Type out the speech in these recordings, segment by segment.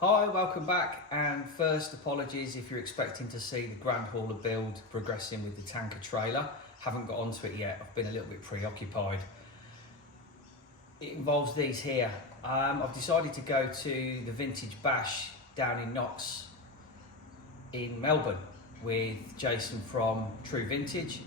Hi, welcome back, and first apologies if you're expecting to see the Grand Hauler build progressing with the tanker trailer. Haven't got onto it yet, I've been a little bit preoccupied. It involves these here. I've decided to go to the Vintage Bash down in Knox in Melbourne with Jason from True Vintage.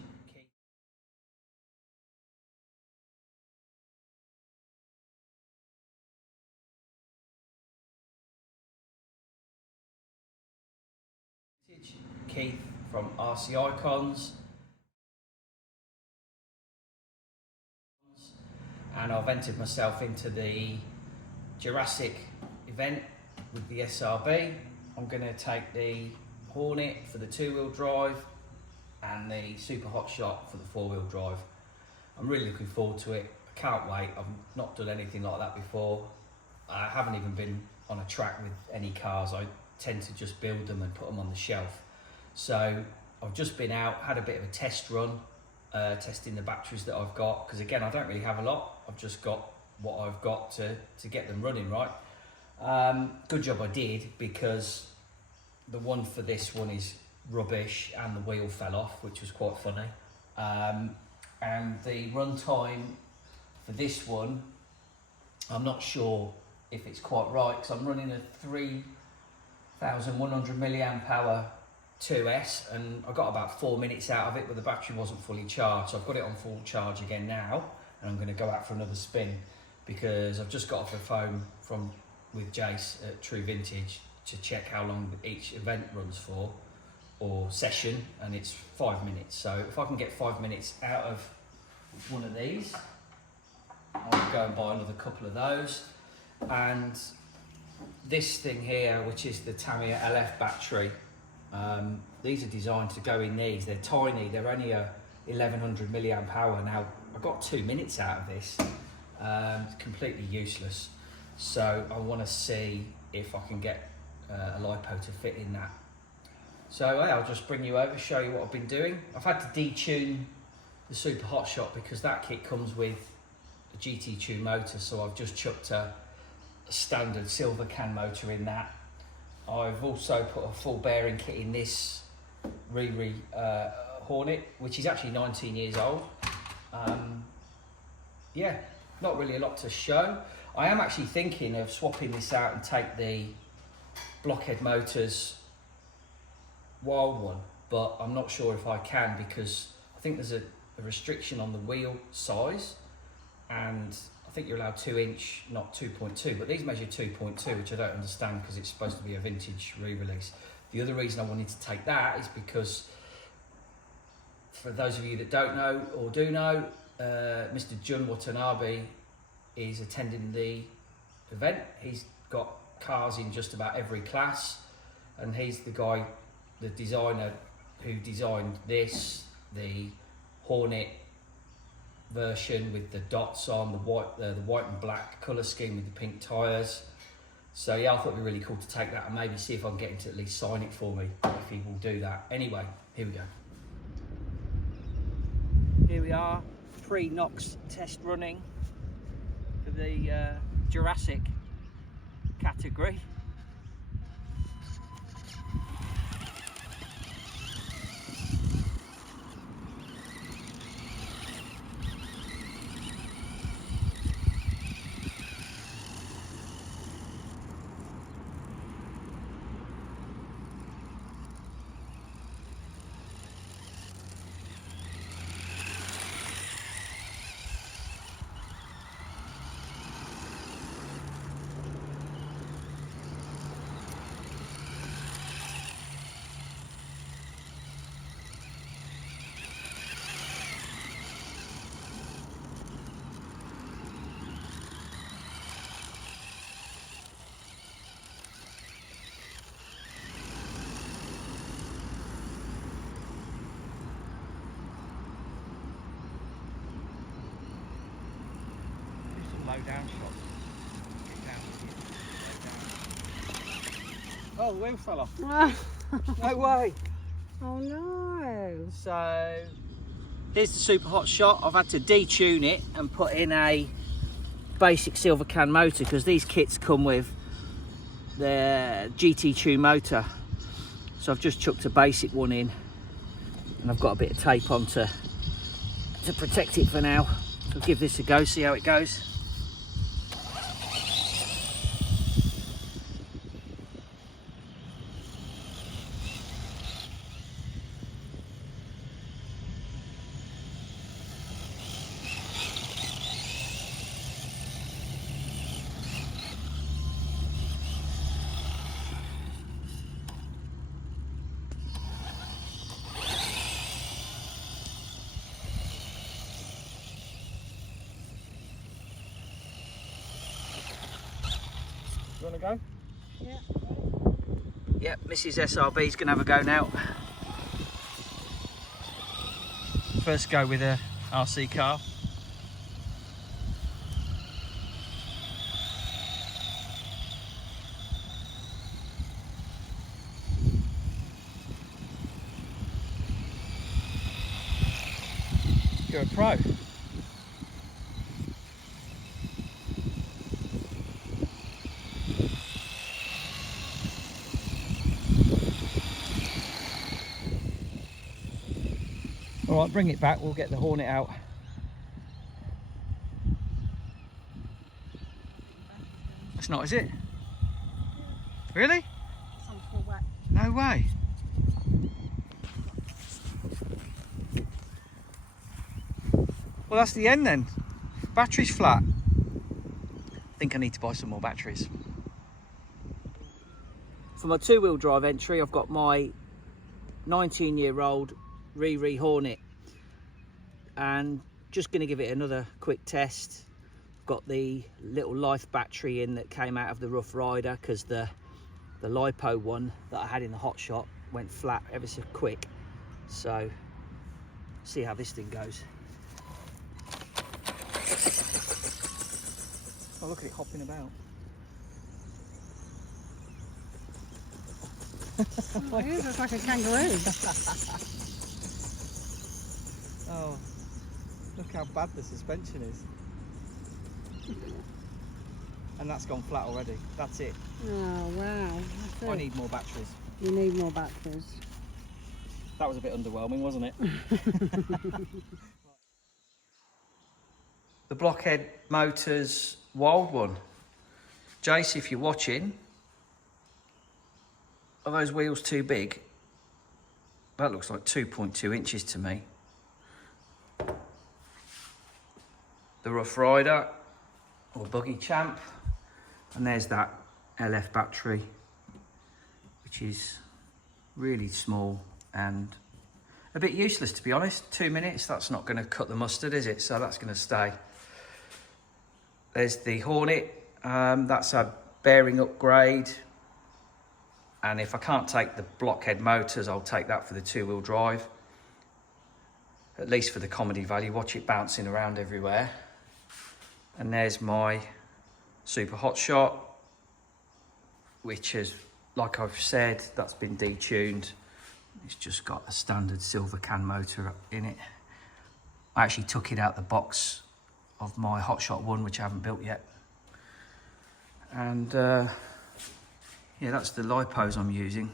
Keith from RC Icons, and I've entered myself into the Jurassic event with the SRB. I'm going to take the Hornet for the two-wheel drive and the Super Hotshot for the four-wheel drive. I'm really looking forward to it. I can't wait. I've not done anything like that before. I haven't even been on a track with any cars. I tend to just build them and put them on the shelf. So I've just been out, had a bit of a test run, testing the batteries that I've got, because again, I don't really have a lot. I've just got what I've got to get them running right. Good job I did, because the one for this one is rubbish and the wheel fell off, which was quite funny. And the runtime for this one, I'm not sure if it's quite right, because I'm running a 3,100 milliamp hour 2S, and I got about 4 minutes out of it, but the battery wasn't fully charged, so I've got it on full charge again now, and I'm going to go out for another spin, because I've just got off the phone with Jace at True Vintage to check how long each event runs for, or session, and it's 5 minutes. So if I can get 5 minutes out of one of these, I'll go and buy another couple of those. And this thing here, which is the Tamiya LF battery, these are designed to go in these. They're tiny, they're only a 1100 milliamp hour. Now I got 2 minutes out of this. It's completely useless, so I want to see if I can get a LiPo to fit in that. So I'll just bring you over, show you what I've been doing. I've had to detune the Super Hotshot because that kit comes with a GT tune motor, so I've just chucked a standard silver can motor in that. I've also put a full bearing kit in this Hornet, which is actually 19 years old. Yeah, not really a lot to show. I am actually thinking of swapping this out and take the Blockhead Motors Wild one, but I'm not sure if I can, because I think there's a restriction on the wheel size, and I think you're allowed 2-inch, not 2.2, but these measure 2.2, which I don't understand because it's supposed to be a vintage re-release. The other reason I wanted to take that is because, for those of you that don't know or do know, Mr. Jun Watanabe is attending the event. He's got cars in just about every class, and he's the guy, the designer who designed this, the Hornet version with the dots on, the white and black colour scheme with the pink tyres. So yeah, I thought it'd be really cool to take that and maybe see if I can get him to at least sign it for me, if he will do that. Anyway, here we go. Here we are, pre-Knox test running for the Jurassic category. Low down shot. Oh, the wheel fell off. No way. Oh no. So here's the Super Hotshot. I've had to detune it and put in a basic silver can motor, because these kits come with the GT2 motor. So I've just chucked a basic one in, and I've got a bit of tape on to protect it for now. So I'll give this a go, see how it goes. You want to go? Yeah. Yep, Mrs. SRB's gonna have a go now. First go with a RC car. You're a pro. All right, bring it back, we'll get the Hornet out. It's not, is it? Really? It's on full wet. No way. Well, that's the end then. Battery's flat. I think I need to buy some more batteries. For my two-wheel drive entry, I've got my 19-year-old Riri Hornet, and just going to give it another quick test. Got the little life battery in that came out of the Rough Rider, because the LiPo one that I had in the Hotshot went flat ever so quick. So see how this thing goes. Oh, look at it hopping about. Oh, it looks like a kangaroo. Oh, look how bad the suspension is. And that's gone flat already. That's it. Oh, wow. That's I it. need more batteries. You need more batteries. That was a bit underwhelming, wasn't it? The Blockhead Motors Wild One. Jace, if you're watching, are those wheels too big? That looks like 2.2 inches to me. The Rough Rider, or Buggy Champ, and there's that LF battery, which is really small and a bit useless, to be honest. 2 minutes, that's not going to cut the mustard, is it? So that's going to stay. There's the Hornet, that's a bearing upgrade, and if I can't take the Blockhead motors, I'll take that for the two-wheel drive, at least for the comedy value. Watch it bouncing around everywhere. And there's my Super Hotshot, which is, like I've said, that's been detuned. It's just got a standard silver can motor in it. I actually took it out the box of my Hotshot 1, which I haven't built yet. And yeah, that's the LiPos I'm using.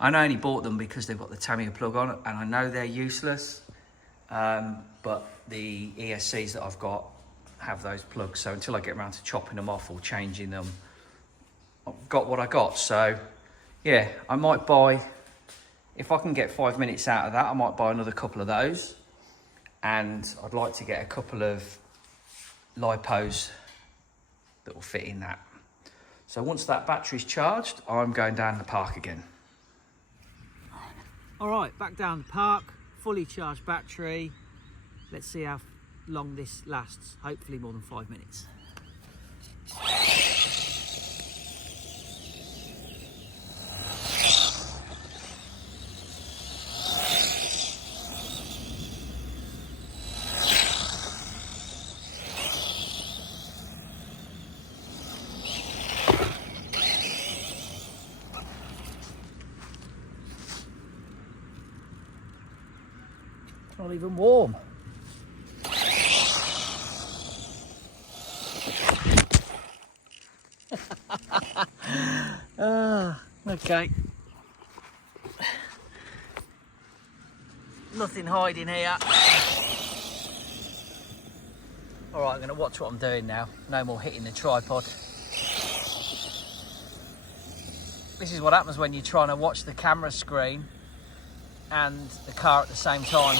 I only bought them because they've got the Tamiya plug on it, and I know they're useless, but the ESCs that I've got have those plugs, so until I get around to chopping them off or changing them, I've got what I got. So yeah, I might buy, if I can get 5 minutes out of that, I might buy another couple of those, and I'd like to get a couple of LiPos that will fit in that. So once that battery's charged, I'm going down the park again. All right, back down the park, fully charged battery. Let's see how long this lasts. Hopefully more than 5 minutes. It's not even warm. Okay. Nothing hiding here. All right, I'm going to watch what I'm doing now. No more hitting the tripod. This is what happens when you're trying to watch the camera screen and the car at the same time.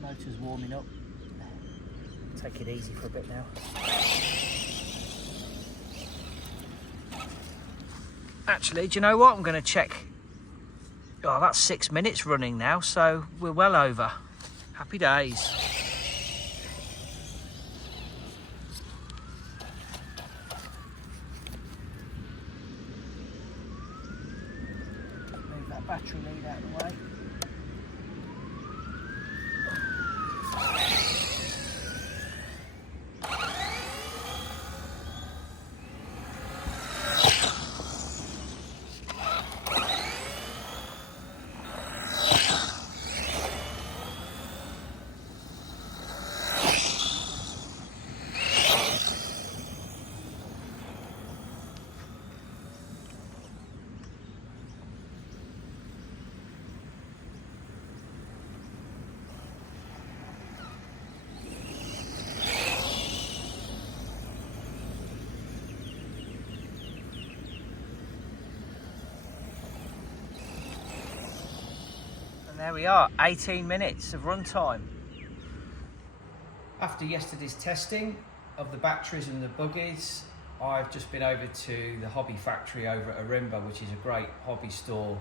Motor's warming up. Take it easy for a bit now. Actually, do you know what? I'm going to check. Oh, that's 6 minutes running now, so we're well over. Happy days. Move that battery lead out of the way. There we are, 18 minutes of runtime. After yesterday's testing of the batteries and the buggies, I've just been over to the hobby factory over at Ourimbah, which is a great hobby store,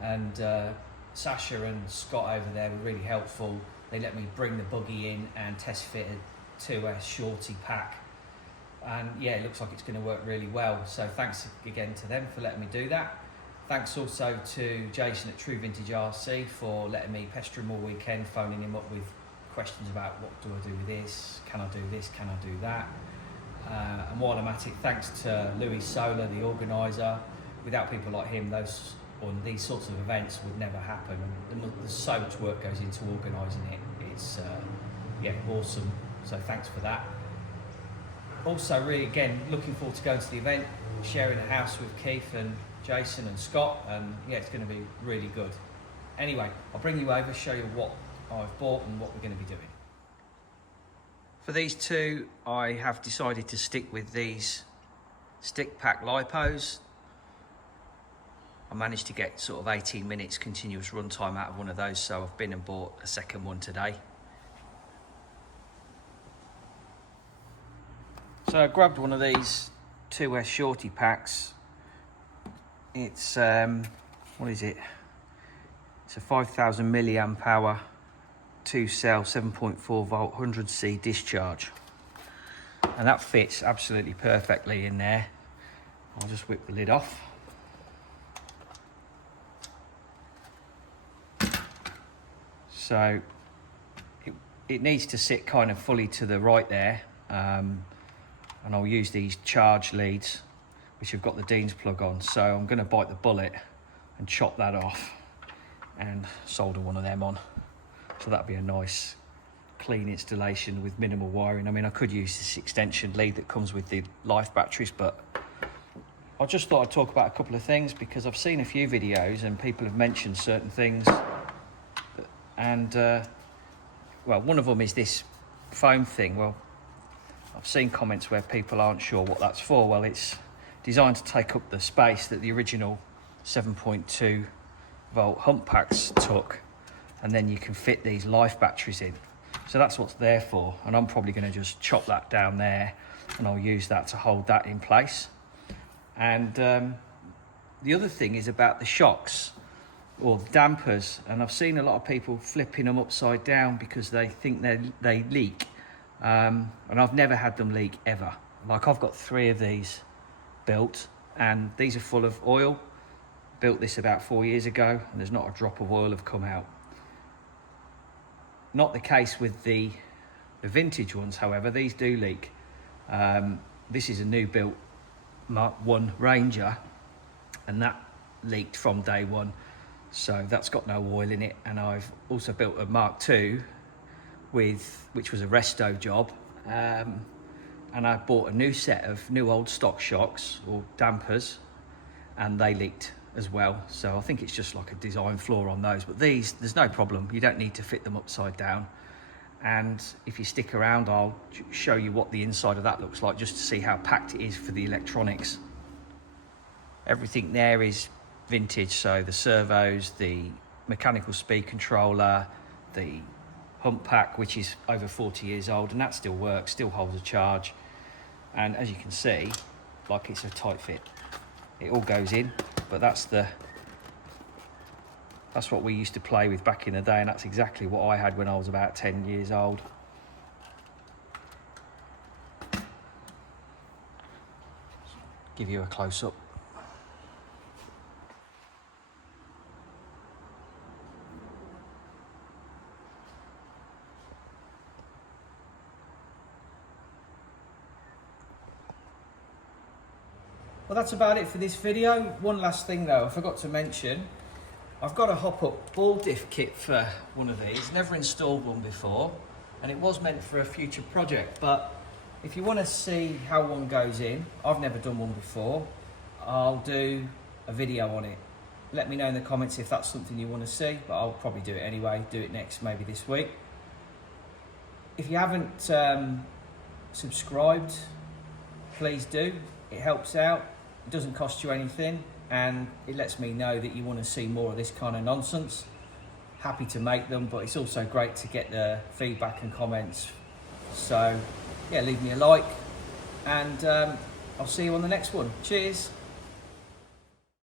and Sacha and Scott over there were really helpful. They let me bring the buggy in and test fit a 2S shorty pack, and yeah, it looks like it's going to work really well, so thanks again to them for letting me do that. Thanks also to Jason at True Vintage RC for letting me pester him all weekend, phoning him up with questions about what do I do with this, can I do this, can I do that. And while I'm at it, thanks to Louis Solar, the organiser. Without people like him, these sorts of events would never happen. There's so much work goes into organising it. It's yeah, awesome. So thanks for that. Also, really, again, looking forward to going to the event, sharing a house with Keith and Jason and Scott, and yeah, it's going to be really good. Anyway, I'll bring you over, show you what I've bought and what we're going to be doing. For these two, I have decided to stick with these stick pack lipos. I managed to get sort of 18 minutes continuous runtime out of one of those, so I've been and bought a second one today. So I grabbed one of these 2S shorty packs. It's what is it? It's a 5,000 milliamp hour 2-cell 7.4 volt 100C discharge, and that fits absolutely perfectly in there. I'll just whip the lid off. So it needs to sit kind of fully to the right there, and I'll use these charge leads which have got the Dean's plug on, so I'm going to bite the bullet and chop that off and solder one of them on. So that'll be a nice clean installation with minimal wiring. I mean, I could use this extension lead that comes with the life batteries, but I just thought I'd talk about a couple of things because I've seen a few videos and people have mentioned certain things, and well, one of them is this foam thing. Well, I've seen comments where people aren't sure what that's for. Well, it's designed to take up the space that the original 7.2 volt hump packs took, and then you can fit these life batteries in. So that's what's there for, and I'm probably going to just chop that down there and I'll use that to hold that in place. And the other thing is about the shocks or the dampers, and I've seen a lot of people flipping them upside down because they think they leak, and I've never had them leak ever. Like, I've got 3 of these built and these are full of oil. Built this about 4 years ago and there's not a drop of oil have come out. Not the case with the vintage ones, however. These do leak. This is a new built Mark 1 Ranger, and that leaked from day one. So that's got no oil in it. And I've also built a Mark II which was a resto job. And I bought a new set of new old stock shocks or dampers, and they leaked as well. So I think it's just like a design flaw on those, but these, there's no problem. You don't need to fit them upside down. And if you stick around, I'll show you what the inside of that looks like, just to see how packed it is for the electronics. Everything there is vintage, so the servos, the mechanical speed controller, the hump pack, which is over 40 years old, and that still works, still holds a charge. And as you can see, like, it's a tight fit. It all goes in, but that's what we used to play with back in the day, and that's exactly what I had when I was about 10 years old. Give you a close-up. Well, that's about it for this video. One last thing though, I forgot to mention, I've got a hop-up ball diff kit for one of these. Never installed one before, and it was meant for a future project, but if you want to see how one goes in, I've never done one before, I'll do a video on it. Let me know in the comments if that's something you want to see, but I'll probably do it anyway, do it next, maybe this week. If you haven't subscribed, please do. It helps out. It doesn't cost you anything, and it lets me know that you want to see more of this kind of nonsense. Happy to make them, but it's also great to get the feedback and comments. So yeah, leave me a like, and I'll see you on the next one. Cheers.